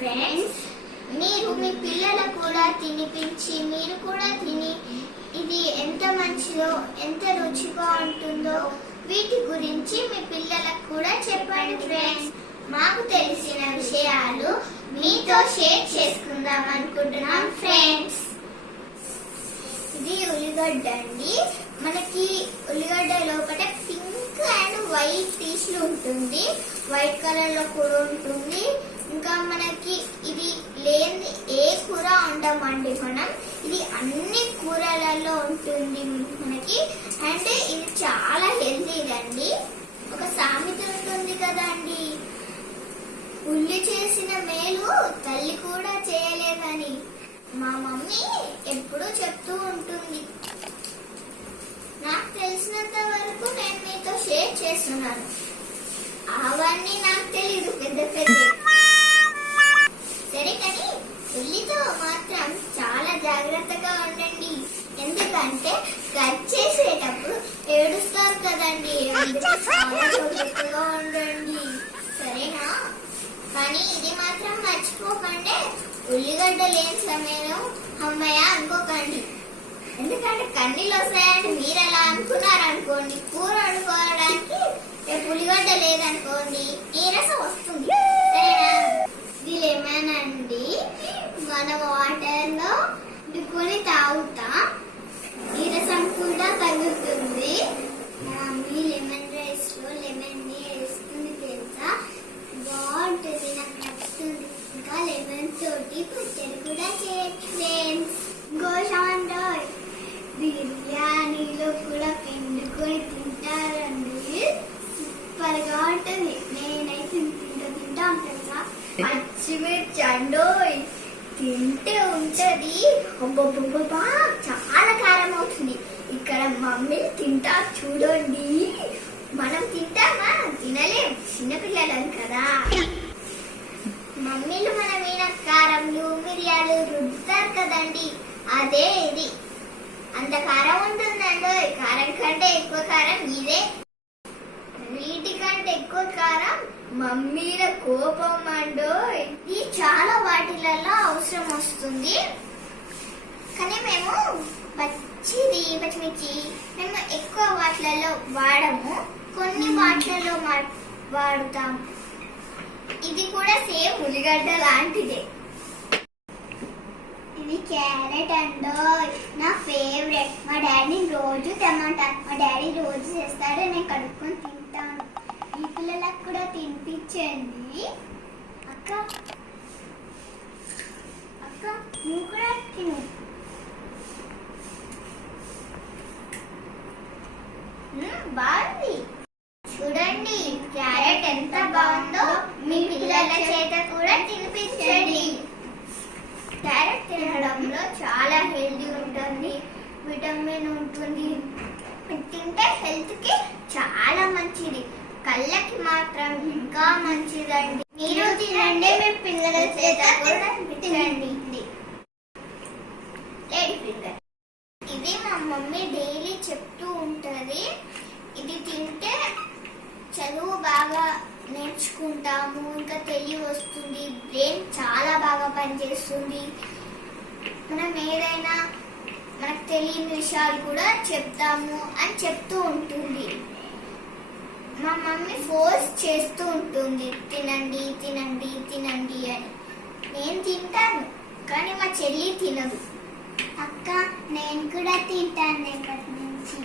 Friends మీరు మీ పిల్లలు కూడా తినిపించి మీరు కూడా తిని ఇది ఎంత మంచిదో ఎంత రుచిగా ఉంటుందో వీటి గురించి మీ పిల్లలకు కూడా చెప్పండి ఫ్రెండ్స్ మాకు తెలిసిన విషయాలు మీతో షేర్ చేసుకుందాం అనుకుంటున్నాం ఫ్రెండ్స్ ఇది ఉల్లిగడ్డ అండి. మనకి ఉల్లిగడ్డ లోపల పింక్ అండ్ వైట్ పీస్లు ఉంటుంది. వైట్ కలర్లో కూడా ఉంటుంది. ఇంకా మనకి ఇది లేని ఏ కూర ఉండమండి మనం. ఇది అన్ని కూరలలో ఉంటుంది మనకి. అంటే ఇది చాలా హెల్తీ అండి ఒక సామెత ఉంటుంది కదా అండి ఉల్లి చేసిన మేలు తల్లి కూడా చేయలేదని. మా మమ్మీ ఎప్పుడూ చెప్తూ ఉంటుంది. నాకు తెలిసినంత వరకు నేను షేర్ చేస్తున్నాను. అవన్నీ నాకు తెలీదు పెద్ద పెద్ద. సరే కానీ ఉల్లితో మాత్రం చాలా జాగ్రత్తగా ఉండండి. ఎందుకంటే కట్ చేసేటప్పుడు ఏడుస్తారు కదండి. ఉండండి. సరేనా? కానీ ఇది మాత్రం మర్చిపోకండి. ఉల్లిగడ్డ లేని సమయం? అమ్మాయ అనుకోకండి. ఎందుకంటే కన్నీళ్ళు వస్తాయని మీరు అలా అనుకున్నారు అనుకోండి కూర వండుకోవడానికి పులిగడ్డ ఉల్లిగడ్డ లేదనుకోండి నీరసం వస్తుంది సరేనా ఇది లెమన్ అండి మన వాటర్లో కొని తాగుతాం నీరసం కూడా తగ్గుతుంది మా మమ్మీ లెమన్ రైస్లో లెమన్ని వేస్తుంది తెలుసా బాగుంటుంది నాకు నచ్చుతుంది ఇంకా లెమన్ తోటి పచ్చడి కూడా చేయొచ్చు ఫ్రెండ్స్ గోషాండో బిర్యానీలో కూడా పిండుకొని తింటారండి సూపర్గా ఉంటుంది నేనైతే తింటూ తింటాను తెలుసా పండు తింటే ఉంటది. అబ్బబ్బబ్బబ్బా చాలా కారం అవుతుంది. ఇక్కడ మమ్మీ తింటా చూడండి. మనం తింటామా? తినలేం. చిన్నపిల్లలం కదా. మమ్మీలు మన మీద కారంలు మిరియాలు రుద్దుతారు కదండి. అదే ఇది. అంత కారం ఉంటుందండి. కారం కంటే ఎక్కువ కారం ఇదే. వీటికంటే ఎక్కువ కారం మమ్మీల కోపం అండో? ఇది చాలా వాటిలలో అవసరం వస్తుంది. కానీ మేము పచ్చిది పచ్చిమిర్చి మేము ఎక్కువ వాటిలలో వాడము. కొన్ని వాటిలలో వాడుతాం. ఇది కూడా సేమ్ ఉల్లిగడ్డ లాంటిదే. ఇది క్యారెట్ అండో. నా ఫేవరెట్. మా డాడీ రోజు తెమ్మంటారు. మా డాడీ రోజు చేస్తాడు. నేను కడుక్కొని పిల్లలకు కూడా తినిపించండి. అక్క. అక్క నువ్వు కూడా తిను. బాగుంది. చూడండి క్యారెట్ ఎంత బాగుందో మీ పిల్లల చేత కూడా తినిపించండి. క్యారెట్ తినడంలో చాలా హెల్తీ ఉంటుంది విటమిన్ ఉంటుంది. తింటే హెల్త్కి చాలా మంచిది. కళ్ళకి మాత్రం ఇంకా మంచిదండి. మీరు తినండి మీ పిల్లల చేత కూడా తినండి ఇది మా మమ్మీ డైలీ చెప్తూ ఉంటది. ఇది తింటే చదువు బాగా నేర్చుకుంటాము ఇంకా తెలివి వస్తుంది బ్రెయిన్ చాలా బాగా పనిచేస్తుంది. మనం ఏదైనా మనకు తెలియని విషయాలు కూడా చెప్తాము అని చెప్తూ ఉంటుంది. మా మమ్మీ ఫోర్స్ చేస్తూ ఉంటుంది. తినండి తినండి తినండి అని. నేను తింటాను కానీ మా చెల్లి తినదు. అక్క నేను కూడా తింటాను రేపటి నుంచి.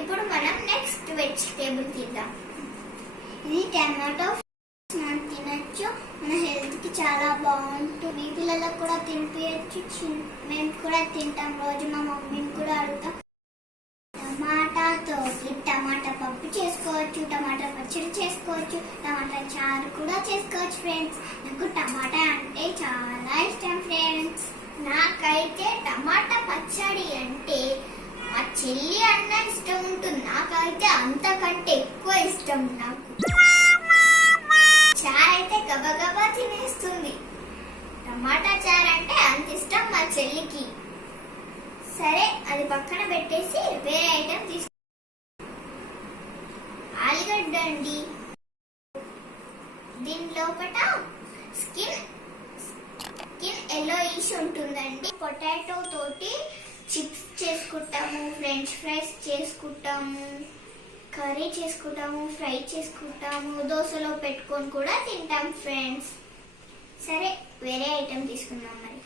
ఇప్పుడు మనం నెక్స్ట్ వెజిటేబుల్ తిందాం. ఇది టమాటో మనం తినచ్చు. మన హెల్త్కి చాలా బాగుంటుంది. మీ పిల్లలకు కూడా తినిపించచ్చు మేము కూడా తింటాం. రోజు మా మమ్మీని కూడా అడుగుతాం. టమాటాతో టమాటా పప్పు చేసుకోవచ్చు టమాటా పచ్చడి చేసుకోవచ్చు టమాటా చారు కూడా చేసుకోవచ్చు ఫ్రెండ్స్ నాకు టమాటా అంటే చాలా ఇష్టం ఫ్రెండ్స్ నాకైతే టమాటా పచ్చడి అంటే మా చెల్లి అన్న ఇష్టం ఉంటుంది. నాకైతే అంతకంటే ఎక్కువ ఇష్టం నాకు. చారు అయితే గబగబా తినేస్తుంది. టమాటా చారు అంటే అంత ఇష్టం మా చెల్లికి. సరే అది పక్కన పెట్టేసి వేరే ఐటెం తీసుకు ఆలుగడ్డ దీని లోపల స్కిన్ స్కిన్ ఎల్లో ఉంటుందండి. పొటాటో తోటి చిప్స్ చేసుకుంటాము ఫ్రెంచ్ ఫ్రైస్ చేసుకుంటాము కర్రీ చేసుకుంటాము ఫ్రై చేసుకుంటాము దోశలో పెట్టుకొని కూడా తింటాం ఫ్రెండ్స్. సరే వేరే ఐటెం తీసుకుందాం మరి.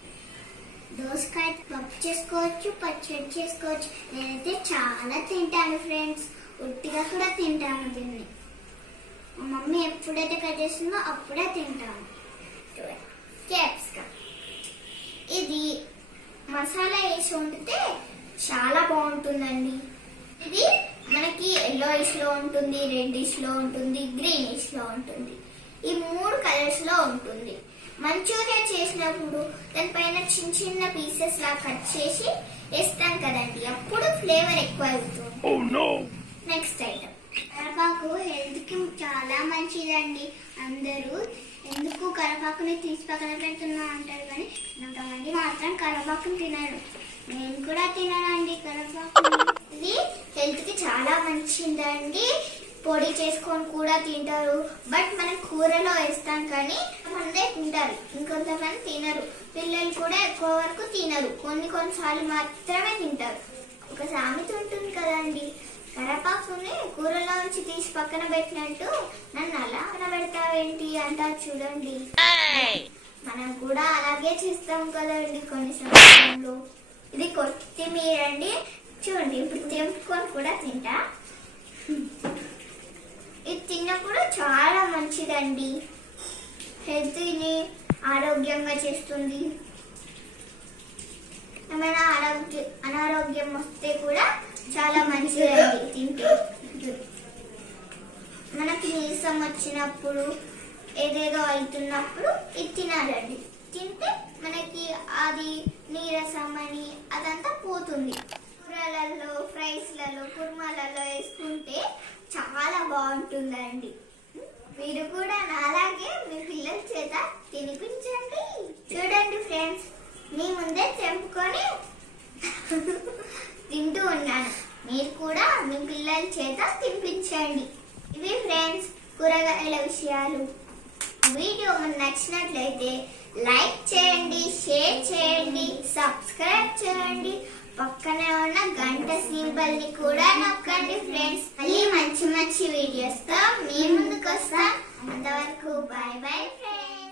దోసకాయ పప్పు చేసుకోవచ్చు పచ్చడి చేసుకోవచ్చు. నేనైతే చాలా తింటాను ఫ్రెండ్స్. ఉట్టిగా కూడా తింటాను దీన్ని. మమ్మీ ఎప్పుడైతే కట్ చేస్తుందో అప్పుడే తింటాను క్యాప్సికమ్ ఇది మసాలా వేసి వండితే చాలా బాగుంటుందండి. ఇది మనకి ఎల్లోయిష్లో ఉంటుంది రెడ్డిష్లో ఉంటుంది గ్రీనిష్లో ఉంటుంది. ఈ మూడు కలర్స్లో ఉంటుంది. మంచూరియా చేసినప్పుడు దానిపైన చిన్న చిన్న పీసెస్ లా కట్ చేసి వేస్తాం కదండి. అప్పుడు ఫ్లేవర్ ఎక్కువ అవుతుంది. Oh! నెక్స్ట్ ఐటమ్ కరపాకు హెల్త్కి చాలా మంచిదండి. అందరూ ఎందుకు కరపాకుని తీసి పక్కన పెడుతున్నా అంటారు కానీ కొంతమంది మాత్రం కరపాకుని తినరు. నేను కూడా తిననండి. కరపాకు ఇది హెల్త్కి చాలా మంచిదండి. పొడి చేసుకొని కూడా తింటారు. బట్ మనం కూరలో వేస్తాం కానీ కొంతమందే తింటారు. ఇంకొంతమంది తినరు. పిల్లలు కూడా ఎక్కువ వరకు తినరు. కొన్ని కొన్నిసార్లు మాత్రమే తింటారు. ఒక సామెత ఉంటుంది కదండి. కరపాకుని కూరలో నుంచి తీసి పక్కన పెట్టినట్టు నన్ను అలా అనబెడతావేంటి అంటారు చూడండి. మనం కూడా అలాగే చేస్తాం కదండి కొన్ని సందర్భంలో ఇది కొత్తిమీర అండి. చూడండి ఇప్పుడు తెంపుకొని కూడా తింటా. ఇది తిన్నప్పుడు చాలా మంచిదండి. హెల్త్ని ఆరోగ్యంగా చేస్తుంది. ఏమైనా ఆరోగ్య అనారోగ్యం వస్తే కూడా చాలా మంచిదండి. తింటే. మనకి నీరసం వచ్చినప్పుడు ఏదేదో అవుతున్నప్పుడు ఇది తినాలండి. తింటే మనకి అది నీరసం అని అదంతా పోతుంది. కూరలలో ఫ్రైస్లలో కుర్మాలలో వేసుకుంటే చాలా బాగుంటుందండి. మీరు కూడా నాలాగే మీ పిల్లల చేత తినిపించండి. చూడండి ఫ్రెండ్స్ మీ ముందే తెంపుకొని. తింటూ ఉన్నాను మీరు కూడా మీ పిల్లల చేత తినిపించండి. ఇవి ఫ్రెండ్స్ కూరగాయల విషయాలు. వీడియో మీకు నచ్చినట్లయితే లైక్ చేయండి షేర్ చేయండి సబ్స్క్రైబ్ చేయండి. పక్కనే ఉన్న గంట సింబల్ని కూడా నొక్కండి ఫ్రెండ్స్ మళ్ళీ మంచి మంచి వీడియోస్తో మీ ముందుకు వస్తాం. అంతవరకు బాయ్ బాయ్ ఫ్రెండ్స్